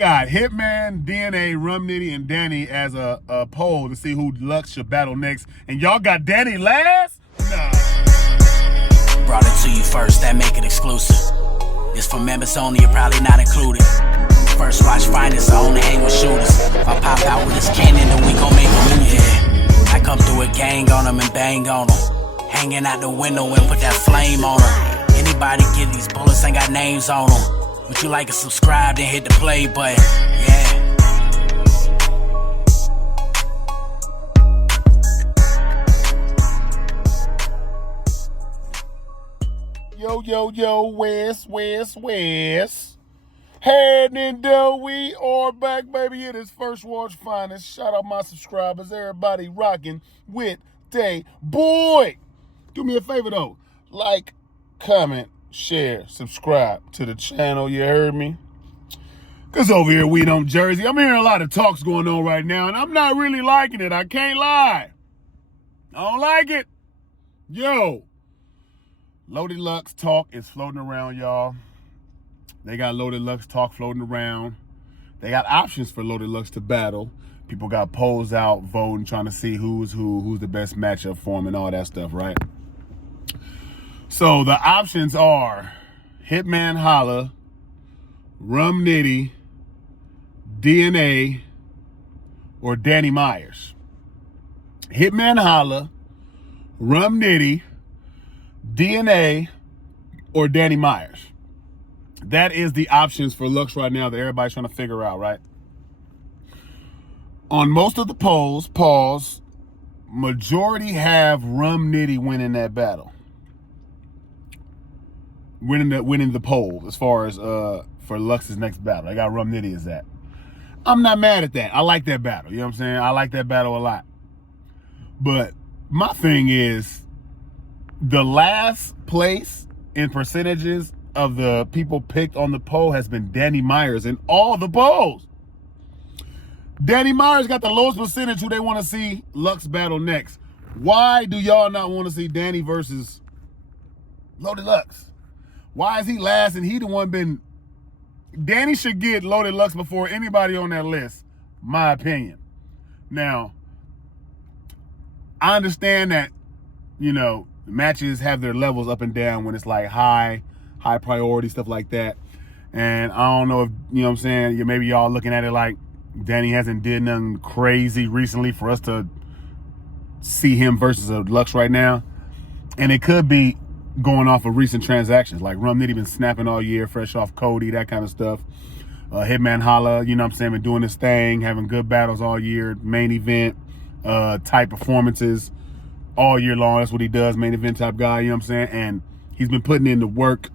Got Hitman, DNA, Rum Nitty, and Danny as a poll to see who Lux should battle next. And y'all got Danny last? Nah. Brought it to you first, that make it exclusive. This for members only, you're probably not included. First watch finest, I only hang with shooters. If I pop out with this cannon, then we gon' make a movie. Yeah. I come through a gang on them and bang on them. Hanging out the window and put that flame on them. Anybody get these bullets ain't got names on them. Would you like to subscribe, then hit the play button? Yeah. Yo, West. Heading down, we are back, baby. It is First Watch Finest. Shout out my subscribers, everybody rocking with Day Boy. Do me a favor though, like, comment, share, subscribe to the channel, you heard me? Because over here, we don't Jersey. I'm hearing a lot of talks going on right now, and I'm not really liking it. I can't lie. I don't like it. Yo, Loaded Lux talk is floating around, y'all. They got Loaded Lux talk floating around. They got options for Loaded Lux to battle. People got polls out voting, trying to see who's the best matchup for him and all that stuff, right? So the options are Hitman Holla, Rum Nitty, DNA, or Danny Myers. Hitman Holla, Rum Nitty, DNA, or Danny Myers. That is the options for Lux right now that everybody's trying to figure out, right? On most of the polls, majority have Rum Nitty winning that battle. Winning the poll as far as for Lux's next battle. I got Rum Nitty as that. I'm not mad at that. I like that battle. You know what I'm saying? I like that battle a lot. But my thing is, the last place in percentages of the people picked on the poll has been Danny Myers in all the polls. Danny Myers got the lowest percentage who they want to see Lux battle next. Why do y'all not want to see Danny versus Loaded Lux? Why is he last and he the one been... Danny should get Loaded Lux before anybody on that list, my opinion. Now, I understand that, you know, matches have their levels up and down when it's like high priority, stuff like that. And I don't know if, you know what I'm saying, maybe y'all looking at it like Danny hasn't did nothing crazy recently for us to see him versus a Lux right now. And it could be going off of recent transactions, like Rum Nitty been snapping all year, fresh off Cody, that kind of stuff. Hitman Holla, you know what I'm saying, been doing his thing, having good battles all year, main event type performances all year long. That's what he does, main event type guy, you know what I'm saying? And he's been putting in the work,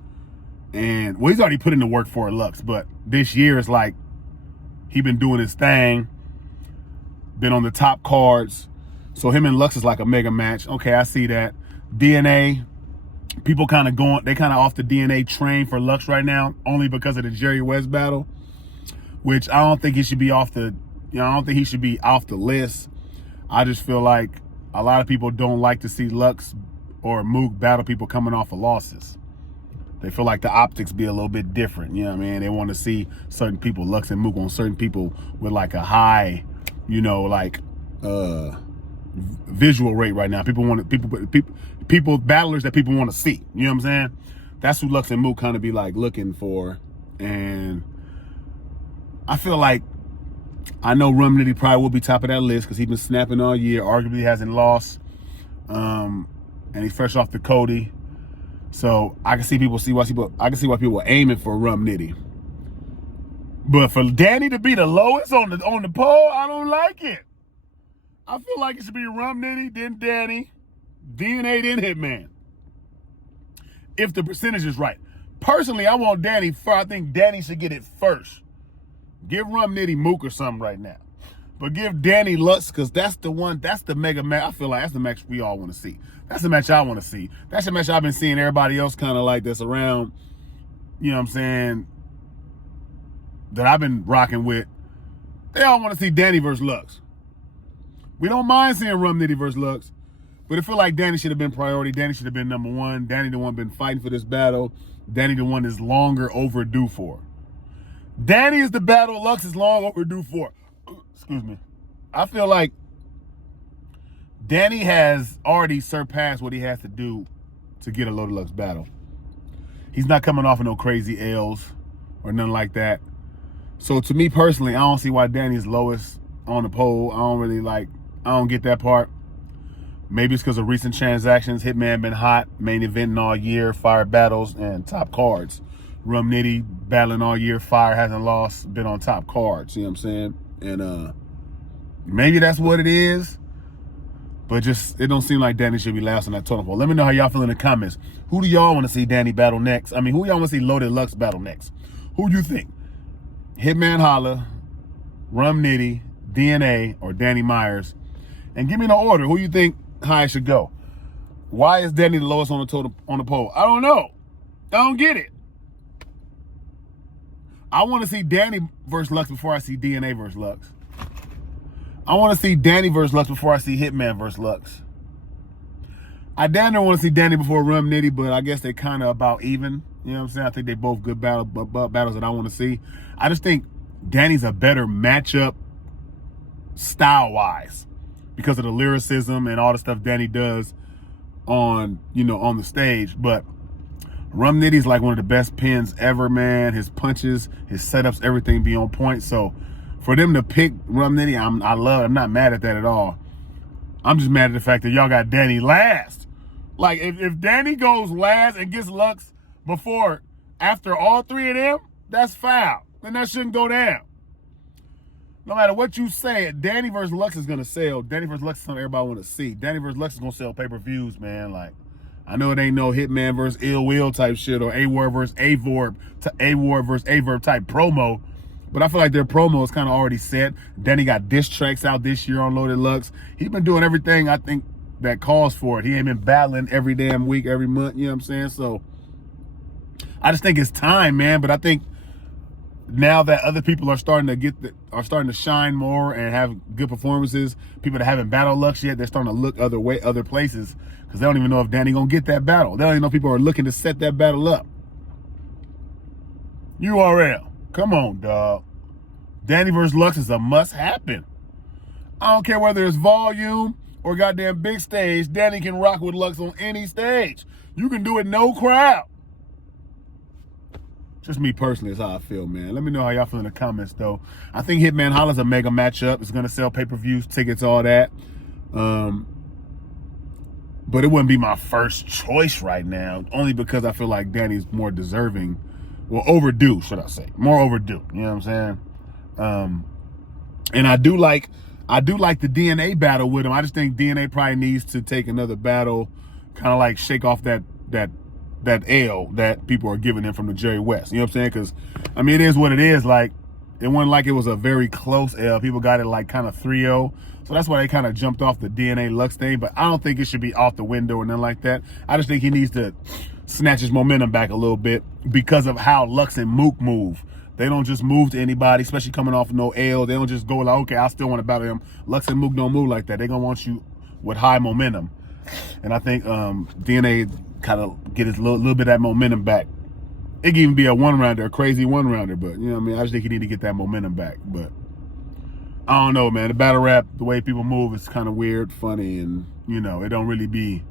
and well, he's already put in the work for a Lux, but this year it's like he been doing his thing, been on the top cards. So him and Lux is like a mega match. Okay, I see that. DNA, people kind of off the DNA train for Lux right now, only because of the Jerry West battle, which I don't think he should be off the, I don't think he should be off the list. I just feel like a lot of people don't like to see Lux or Mook battle people coming off of losses. They feel like the optics be a little bit different, you know what I mean? They want to see certain people, Lux and Mook, on certain people with like a high, you know, like visual rate right now. People battlers that people want to see, you know what I'm saying? That's who Lux and Mook kind of be like looking for. And I feel like, I know Rum Nitty probably will be top of that list because he's been snapping all year, arguably hasn't lost, and he's fresh off the Cody. So I can see why people are aiming for Rum Nitty. But for Danny to be the lowest on the poll, I don't like it. I feel like it should be Rum Nitty, then Danny, DNA, then Hitman. If the percentage is right. Personally, I want Danny first. I think Danny should get it first. Give Rum Nitty Mook or something right now. But give Danny Lux, because that's the one, that's the mega match. I feel like that's the match we all want to see. That's the match I want to see. That's the match I've been seeing everybody else kind of like that's around, you know what I'm saying, that I've been rocking with. They all want to see Danny versus Lux. We don't mind seeing Rum Nitty versus Lux, but I feel like Danny should have been priority. Danny should have been number one. Danny the one been fighting for this battle. Danny the one is longer overdue for. Danny is the battle Lux is long overdue for. Excuse me. I feel like Danny has already surpassed what he has to do to get a Loaded Lux battle. He's not coming off of no crazy L's or nothing like that. So to me personally, I don't see why Danny's lowest on the poll. I don't get that part. Maybe it's because of recent transactions. Hitman been hot, main eventing all year, fire battles, and top cards. Rum Nitty battling all year, fire, hasn't lost, been on top cards, you know what I'm saying? And maybe that's what it is, but just, it don't seem like Danny should be last on that totem pole. Let me know how y'all feel in the comments. Who do y'all want to see Danny battle next? I mean, who y'all want to see Loaded Lux battle next? Who do you think? Hitman Holla, Rum Nitty, DNA, or Danny Myers? And give me the order. Who you think how it should go? Why is Danny the lowest on the poll? I don't know. I don't get it. I want to see Danny versus Lux before I see DNA versus Lux. I want to see Danny versus Lux before I see Hitman versus Lux. I damn near want to see Danny before Rum Nitty, but I guess they kind of about even. You know what I'm saying? I think they both good battles that I want to see. I just think Danny's a better matchup style-wise because of the lyricism and all the stuff Danny does on the stage. But Rum Nitty's like one of the best pins ever, man. His punches, his setups, everything be on point. So for them to pick Rum Nitty, I'm not mad at that at all. I'm just mad at the fact that y'all got Danny last. Like if Danny goes last and gets Lux after all three of them, that's foul. And that shouldn't go down. No matter what you say, Danny versus Lux is gonna sell. Danny versus Lux is something everybody want to see. Danny versus Lux is gonna sell pay-per-views, man. Like, I know it ain't no Hitman versus Ill Will type shit or A-War versus A-Vorb type promo, but I feel like their promo is kind of already set. Danny got diss tracks out this year on Loaded Lux. He's been doing everything I think that calls for it. He ain't been battling every damn week, every month. You know what I'm saying? So I just think it's time, man. But I think now that other people are starting to shine more and have good performances, people that haven't battled Lux yet, they're starting to look other places because they don't even know if Danny gonna get that battle. They don't even know people are looking to set that battle up. URL, come on, dog. Danny versus Lux is a must happen. I don't care whether it's volume or goddamn big stage. Danny can rock with Lux on any stage. You can do it no crowd. Just me personally is how I feel, man. Let me know how y'all feel in the comments, though. I think Hitman Holla's a mega matchup. It's going to sell pay-per-views, tickets, all that. But it wouldn't be my first choice right now, only because I feel like Danny's more deserving. Well, overdue, should I say. More overdue, you know what I'm saying? And I do like the DNA battle with him. I just think DNA probably needs to take another battle, kind of like shake off that L that people are giving him from the Jerry West. You know what I'm saying? Because, I mean, it is what it is. Like, it wasn't like it was a very close L. People got it like kind of 3-0. So that's why they kind of jumped off the DNA Lux thing. But I don't think it should be off the window or nothing like that. I just think he needs to snatch his momentum back a little bit because of how Lux and Mook move. They don't just move to anybody, especially coming off no L. They don't just go like, okay, I still want to battle him. Lux and Mook don't move like that. They're going to want you with high momentum. And I think DNA kind of get his little bit of that momentum back. It can even be a one-rounder, a crazy one-rounder, but you know what I mean? I just think he need to get that momentum back. But I don't know, man. The battle rap, the way people move is kind of weird, funny, and, you know, it don't really be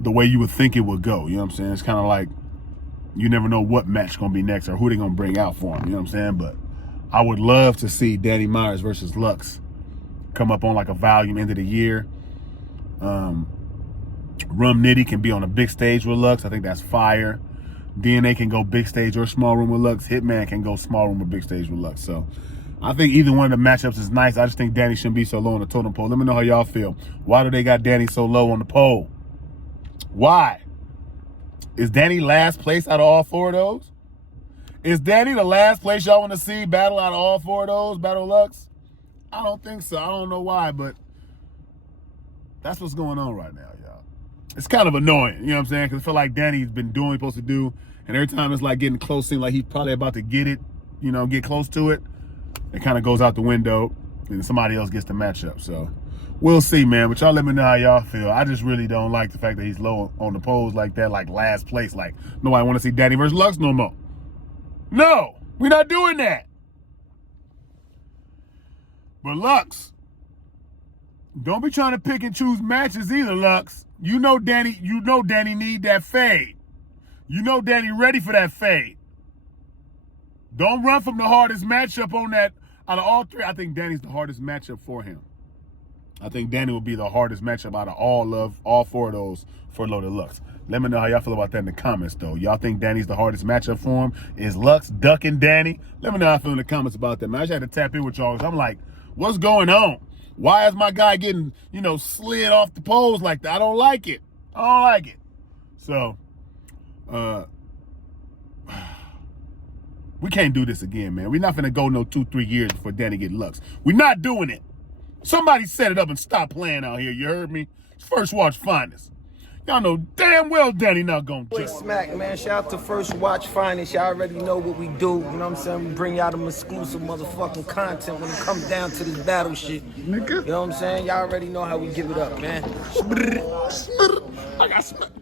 the way you would think it would go. You know what I'm saying? It's kind of like you never know what match going to be next or who they're going to bring out for him. You know what I'm saying? But I would love to see Danny Myers versus Lux come up on like a volume end of the year. Rum Nitty can be on a big stage with Lux. I think that's fire. DNA can go big stage or small room with Lux. Hitman can go small room or big stage with Lux. So I think either one of the matchups is nice. I just think Danny shouldn't be so low on the totem pole. Let me know how y'all feel. Why do they got Danny so low on the pole? Why? Is Danny last place out of all four of those? Is Danny the last place y'all want to see battle out of all four of those? Battle Lux? I don't think so. I don't know why, but that's what's going on right now, y'all. It's kind of annoying, you know what I'm saying? Because I feel like Danny's been doing what he's supposed to do, and every time it's like getting close, seems like he's probably about to get it, you know, get close to it. It kind of goes out the window, and somebody else gets the matchup. So we'll see, man. But y'all let me know how y'all feel. I just really don't like the fact that he's low on the polls like that, like last place. Like, nobody want to see Danny versus Lux no more. No. We're not doing that. But Lux, don't be trying to pick and choose matches either, Lux. You know Danny need that fade. You know Danny ready for that fade. Don't run from the hardest matchup on that. Out of all three, I think Danny's the hardest matchup for him. I think Danny will be the hardest matchup out of all four of those for Loaded Lux. Let me know how y'all feel about that in the comments, though. Y'all think Danny's the hardest matchup for him? Is Lux ducking Danny? Let me know how you feel in the comments about that, man. I just had to tap in with y'all. I'm like, what's going on? Why is my guy getting, slid off the poles like that? I don't like it. I don't like it. So, we can't do this again, man. We're not finna go no 2-3 years before Danny get Lux. We're not doing it. Somebody set it up and stop playing out here. You heard me? It's First Watch Finest. Y'all know damn well Danny not gonna judge. Smack, man. Shout out to First Watch Finest. Y'all already know what we do. You know what I'm saying? We bring y'all them exclusive motherfucking content when it comes down to this battle shit. Nigga. You know what I'm saying? Y'all already know how we give it up, man. I got smacked.